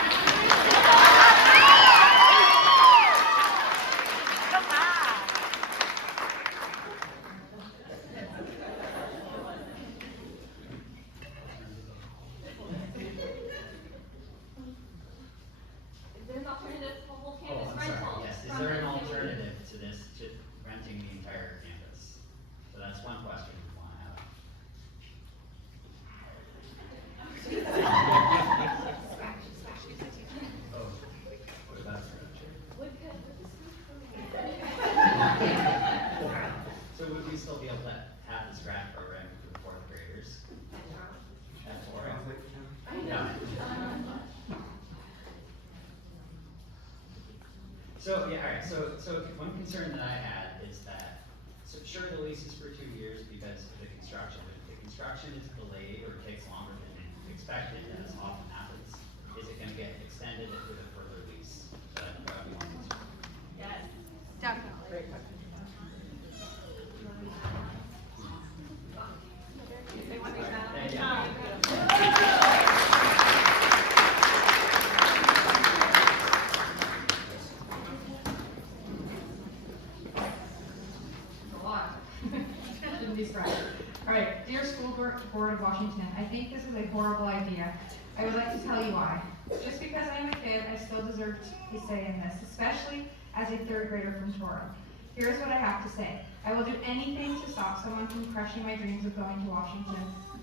So, yeah, all right, so one concern that I had is that, so sure, the lease is for 2 years because of the construction, but if the construction is delayed or takes longer than expected, as often happens, is it gonna get extended with a further lease? So that would be one concern. Yes. Definitely. Great question. They want me to Thank you. A lot. Shouldn't be surprised. All right, dear School Board of Washington, I think this is a horrible idea. I would like to tell you why. Just because I'm a kid, I still deserve a say in this, especially as a third grader from Toro. Here's what I have to say. I will do anything to stop someone from crushing my dreams of going to Washington.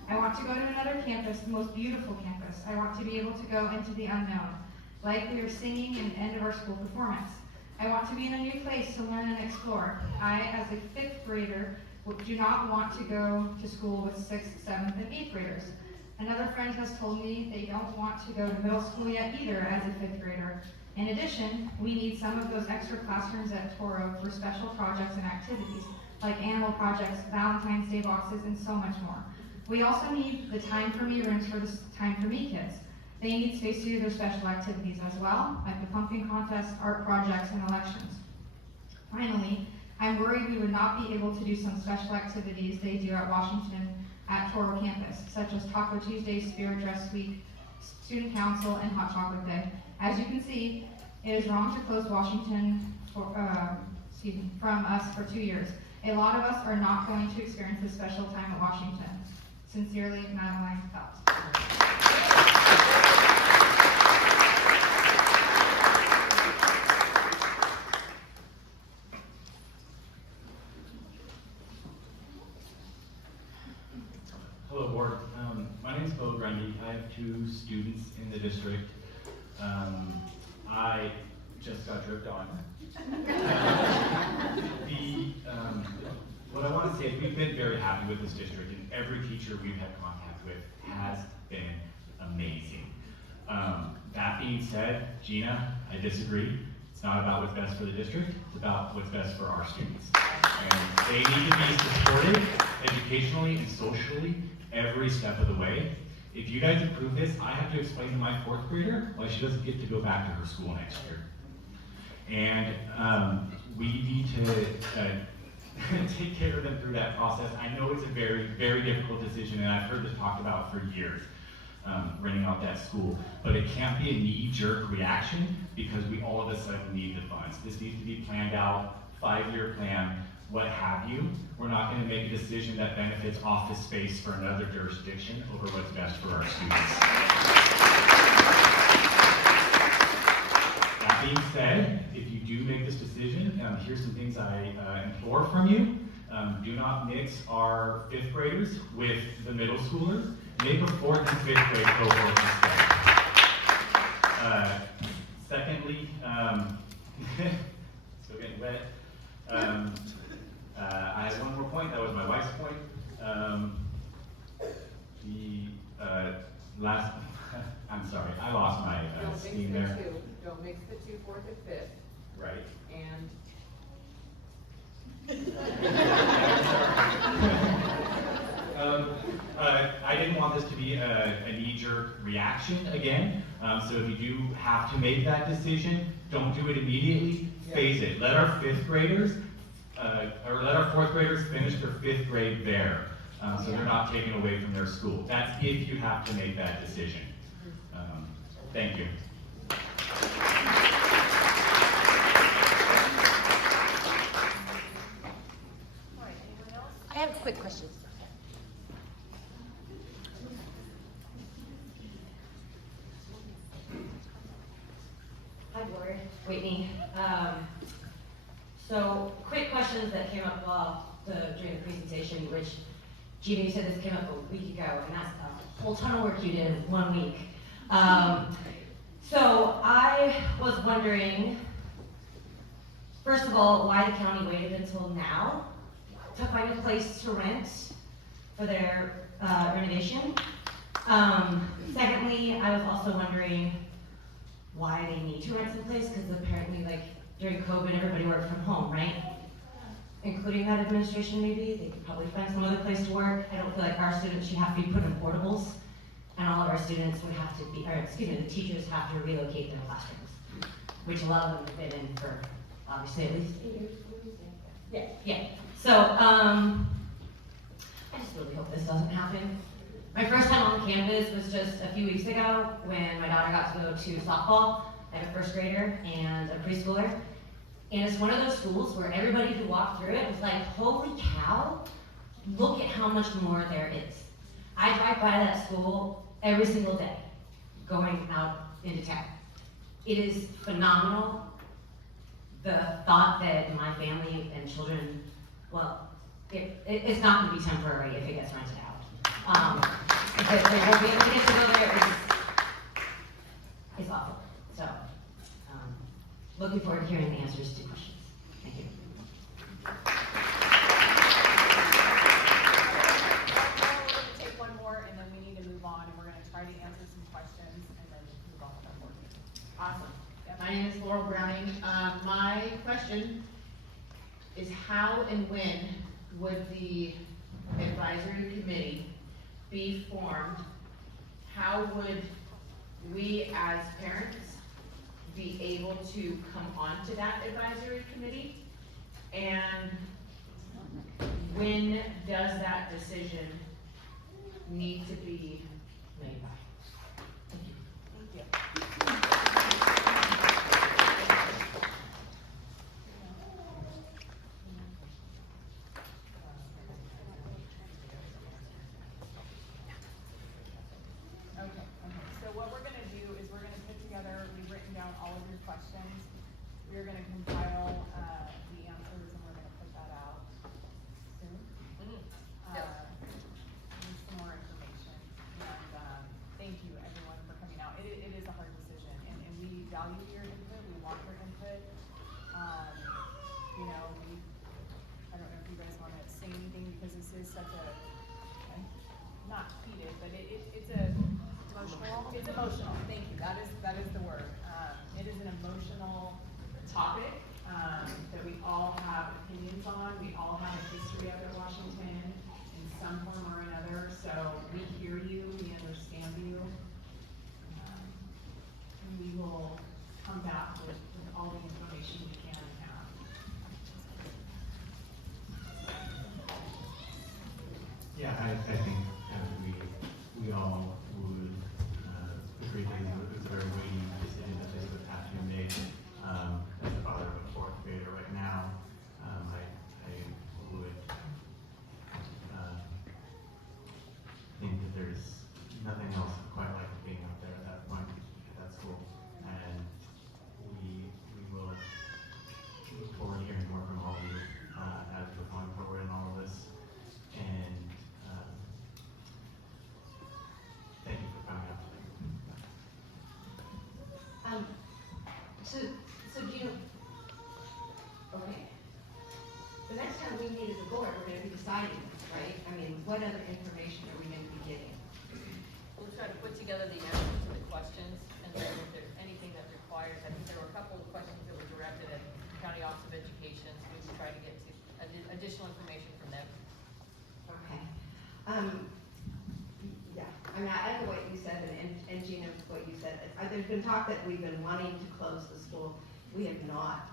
I want to go to another campus, the most beautiful campus. I want to be able to go into the unknown, like we are singing in the end of our school performance. I want to be in a new place to learn and explore. I, as a 5th grader, do not want to go to school with 6th, 7th, and 8th graders. Another friend has told me they don't want to go to middle school yet either as a 5th grader. In addition, we need some of those extra classrooms at Toro for special projects and activities, like animal projects, Valentine's Day boxes, and so much more. We also need the Time for Me rooms for the Time for Me kids. They need space to do their special activities as well, like the pumpkin contest, art projects, and elections. Finally, I'm worried we would not be able to do some special activities they do at Washington at Toro campus, such as Taco Tuesday, Spirit Dress Week, Student Council, and Hot Chocolate Day. As you can see, it is wrong to close Washington from us for 2 years. A lot of us are not going to experience this special time at Washington. Sincerely, Madeline Phelps. Hello, Board. My name is Bo Grundy. I have 2 students in the district. I just got dripped on. What I want to say is we've been very happy with this district, and every teacher we've had contact with has been amazing. That being said, Gina, I disagree. It's not about what's best for the district, it's about what's best for our students. And they need to be supported educationally and socially every step of the way. If you guys approve this, I have to explain to my 4th grader why she doesn't get to go back to her school next year. And we need to take care of them through that process. I know it's a very, very difficult decision, and I've heard this talked about for years, renting out that school. But it can't be a knee-jerk reaction because we all of a sudden need the funds. This needs to be planned out, 5-year plan, what have you. We're not going to make a decision that benefits office space for another jurisdiction over what's best for our students. That being said, if you do make this decision, here's some things I implore from you. Do not mix our 5th graders with the middle schoolers. Make a 4th and 5th grade cohort instead. Secondly, still getting wet. I had one more point, that was my wife's point. I'm sorry, I lost my steam there. Don't mix the 2, 4th, and 5th, Right. and I didn't want this to be a knee-jerk reaction again. So if you do have to make that decision, don't do it immediately, phase it. Let our 5th graders, or let our 4th graders finish their 5th grade there. So they're not taken away from their school. That's if you have to make that decision. Thank you. all right, anyone else? I have a quick question. Hi, Board. Whitney. So, quick questions that came up during the presentation, which, Gina, you said this came up a week ago, and that's a whole ton of work you did in 1 week. So, I was wondering, first of all, why the county waited until now to find a place to rent for their renovation. Secondly, I was also wondering why they need to rent some place, because apparently, like, during COVID, everybody worked from home, right? Including that administration maybe, they could probably find some other place to work. I don't feel like our students should have to be put in portables, and all of our students would have to be, or excuse me, the teachers have to relocate their classrooms, which a lot of them have been in for, obviously, at least 8 years. Yeah. So, I just really hope this doesn't happen. My first time on campus was just a few weeks ago when my daughter got to go to softball. I have a first grader and a preschooler. And it's one of those schools where everybody who walked through it was like, holy cow, look at how much more there is. I drive by that school every single day, going out into town. It is phenomenal. The thought that my family and children, well, it's not gonna be temporary if it gets rented out. Because they won't be able to get to go there, it's awful. So, looking forward to hearing the answers to questions. Thank you. We're gonna take one more, and then we need to move on, and we're gonna try to answer some questions, and then move on with our board meeting. Awesome. Yep. My name is Laurel Browning. My question is how and when would the advisory committee be formed? How would we as parents be able to come onto that advisory committee? And when does that decision need to be made by? Thank you. Okay, so what we're gonna do is we're gonna put together, we've written down all of your questions. We're gonna compile, the answers, and we're gonna put that out soon. With some more information, and, thank you everyone for coming out. It is a hard decision, and we value your input, we want your input. You know, I don't know if you guys wanna say anything, because this is such a, not heated, but it's emotional. It's emotional, thank you, that is the word. It is an emotional topic, that we all have opinions on, we all have a history of it, Washington, in some form or another, so we hear you, we understand you. And we will come back with all the information we can have. Yeah, I think we all would agree that it's a very weighty decision that they would have to make. As a father of a fourth grader right now, I would think that there's nothing else quite like being out there at that point at that school, and we will look forward to hearing more from all of you as we're going forward in all of this. And thank you for coming out today. So Gina, okay. The next time we meet as a board, we're gonna be deciding, right? I mean, what other information are we gonna be getting? We'll try to put together the answers to the questions, and then if there's anything that requires, I think there were a couple of questions that were directed at County Office of Education, so we will try to get to additional information from them. Okay. Yeah, I mean, I know what you said, and Gina, what you said. There's been talk that we've been wanting to close the school. We have not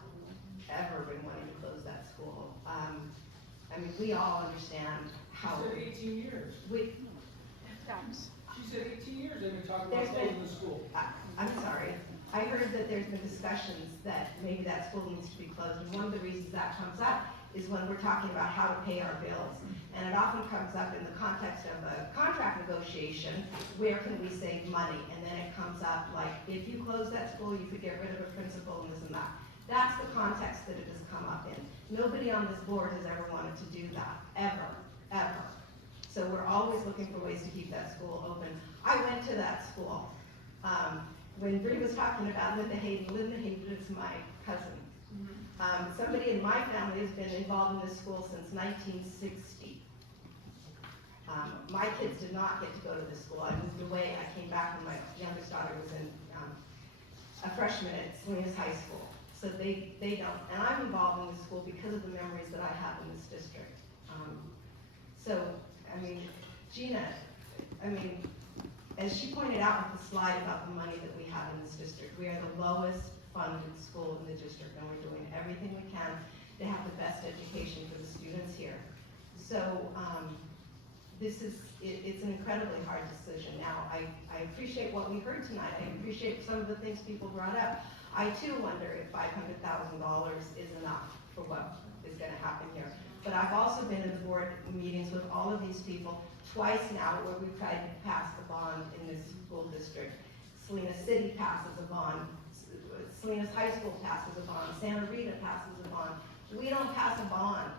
ever been wanting to close that school. I mean, we all understand how. She said 18 years. She said 18 years they've been talking about closing the school. I'm sorry. I heard that there's been discussions that maybe that school needs to be closed, and one of the reasons that comes up is when we're talking about how to pay our bills. And it often comes up in the context of a contract negotiation, where can we save money? And then it comes up like, if you close that school, you could get rid of a principal and this and that. That's the context that it has come up in. Nobody on this board has ever wanted to do that, ever. So we're always looking for ways to keep that school open. I went to that school. When Bree was talking about Linda Hayden is my cousin. Somebody in my family has been involved in this school since 1960. My kids did not get to go to this school. I moved away. I came back when my youngest daughter was in a freshman at Salinas High School. So they don't, and I'm involved in the school because of the memories that I have in this district. So, I mean, Gina, I mean, as she pointed out with the slide about the money that we have in this district, we are the lowest funded school in the district, and we're doing everything we can to have the best education for the students here. So, it's an incredibly hard decision. Now, I appreciate what we heard tonight. I appreciate some of the things people brought up. I too wonder if $500,000 is enough for what is gonna happen here. But I've also been in the board meetings with all of these people twice now where we've tried to pass the bond in this school district. Salinas City passes a bond, Salinas High School passes a bond, Santa Rita passes a bond. We don't pass a bond.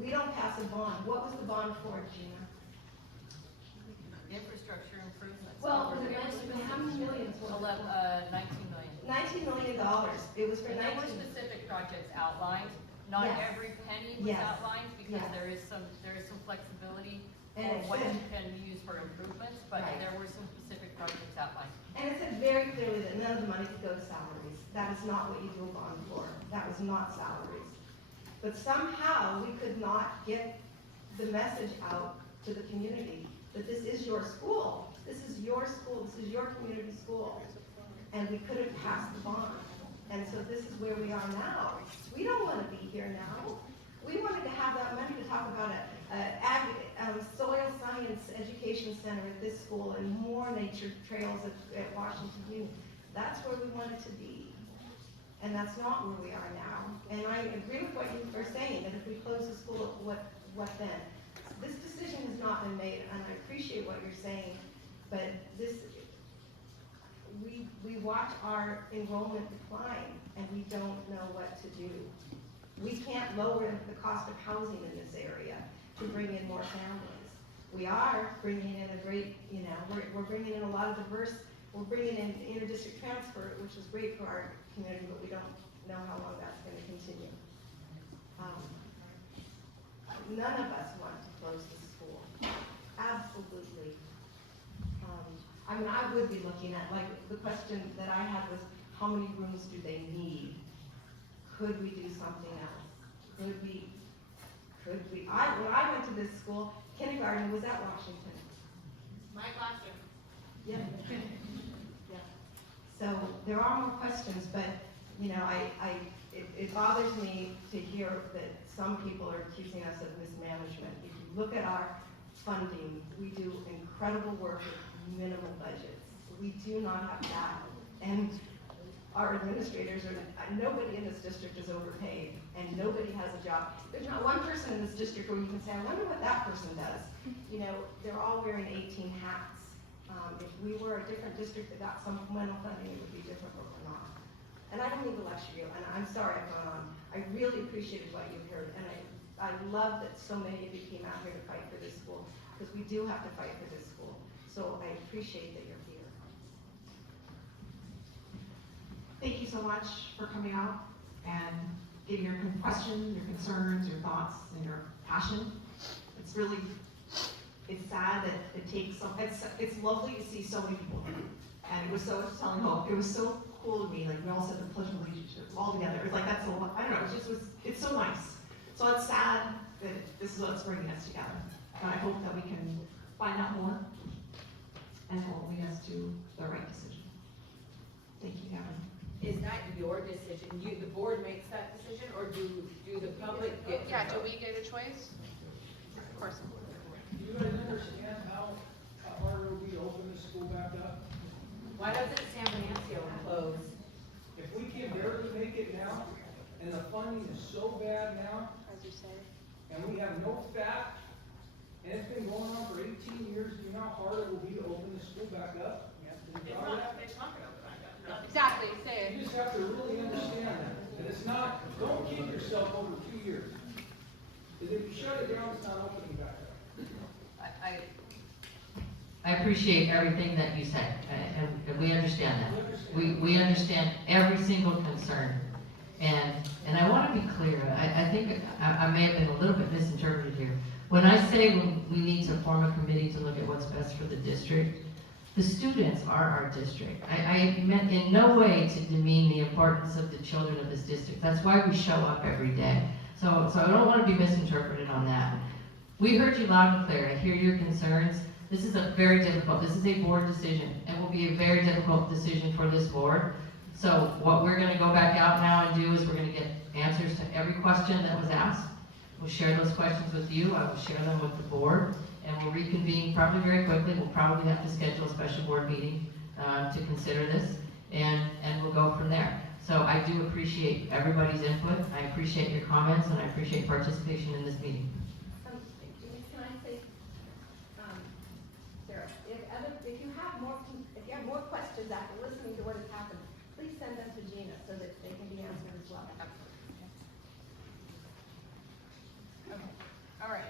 We don't pass a bond. What was the bond for, Gina? Infrastructure improvements. Well, how many millions was it? 19 million. $19 million. It was for And there were 19. specific projects outlined. Not Yes. every penny was Yes. outlined because Yes. there is some flexibility And for it what said- you can use for improvements, but Right. there were some specific projects outlined. And it said very clearly that none of the money could go to salaries. That is not what you do a bond for. That was not salaries. But somehow we could not get the message out to the community that this is your school. This is your school. This is your community school. And we couldn't pass the bond. And so this is where we are now. We don't want to be here now. We wanted to have that money to talk about a soil science education center at this school and more nature trails at Washington Union. That's where we wanted to be. And that's not where we are now. And I agree with what you are saying, that if we close the school, what then? This decision has not been made, and I appreciate what you're saying, but we watch our enrollment decline, and we don't know what to do. We can't lower the cost of housing in this area to bring in more families. We are bringing in a great, we're bringing in a lot of we're bringing in inter-district transfer, which is great for our community, but we don't know how long that's gonna continue. None of us want to close the school, absolutely. I mean, I would be looking at, like, the question that I had was, how many rooms do they need? Could we do something else? Could we, when I went to this school, kindergarten was at Washington. My classroom. Yeah. Yeah. So there are more questions, but, it bothers me to hear that some people are accusing us of mismanagement. If you look at our funding, we do incredible work with minimal budgets. We do not have that. And our administrators nobody in this district is overpaid, and nobody has a job. There's not one person in this district where you can say, I wonder what that person does. They're all wearing 18 hats. If we were a different district that got some supplemental funding, it would be different, but we're not. And I don't mean to lecture you, and I'm sorry I've gone on. I really appreciated what you heard, and I love that so many of you came out here to fight for this school, because we do have to fight for this school. So I appreciate that you're here. Thank you so much for coming out and giving your questions, your concerns, your thoughts, and your passion. It's sad that it takes it's lovely to see so many people here. And it was so telling hope. It was so cool to me, like we all said the Pledge of Allegiance all together. It's like that's so, I don't know, it's so nice. So it's sad that this is what's bringing us together. But I hope that we can find out more and it will lead us to the right decision. Thank you, Gavin. Is that your decision? The board makes that decision, or do the public get? Yeah, do we get a choice? Of course. Do you guys understand how hard it will be to open this school back up? Why doesn't San Venancio close? If we can barely make it now, and the funding is so bad now, As you say. and we have no fat, and it's been going on for 18 years, do you know how hard it will be to open the school back up? It's not gonna open back up. Exactly, say it. You just have to really understand that. And it's not, don't kid yourself over 2 years. Because if you shut it down, it's not opening back up. I appreciate everything that you said, and we understand that. We understand every single concern. And I want to be clear, I think I may have been a little bit misinterpreted here. When I say we need to form a committee to look at what's best for the district, The students are our district. I meant in no way to demean the importance of the children of this district. That's why we show up every day. So I don't want to be misinterpreted on that. We heard you loud and clear. I hear your concerns. This is a very difficult, this is a board decision. It will be a very difficult decision for this board. So what we're gonna go back out now and do is we're gonna get answers to every question that was asked. We'll share those questions with you. I will share them with the board. And we'll reconvene probably very quickly. We'll probably have to schedule a special board meeting to consider this, and we'll go from there. So I do appreciate everybody's input. I appreciate your comments, and I appreciate participation in this meeting. Can I say, Sarah, if you have more questions after listening to what has happened, please send them to Gina so that they can be answered as well. Okay, all right.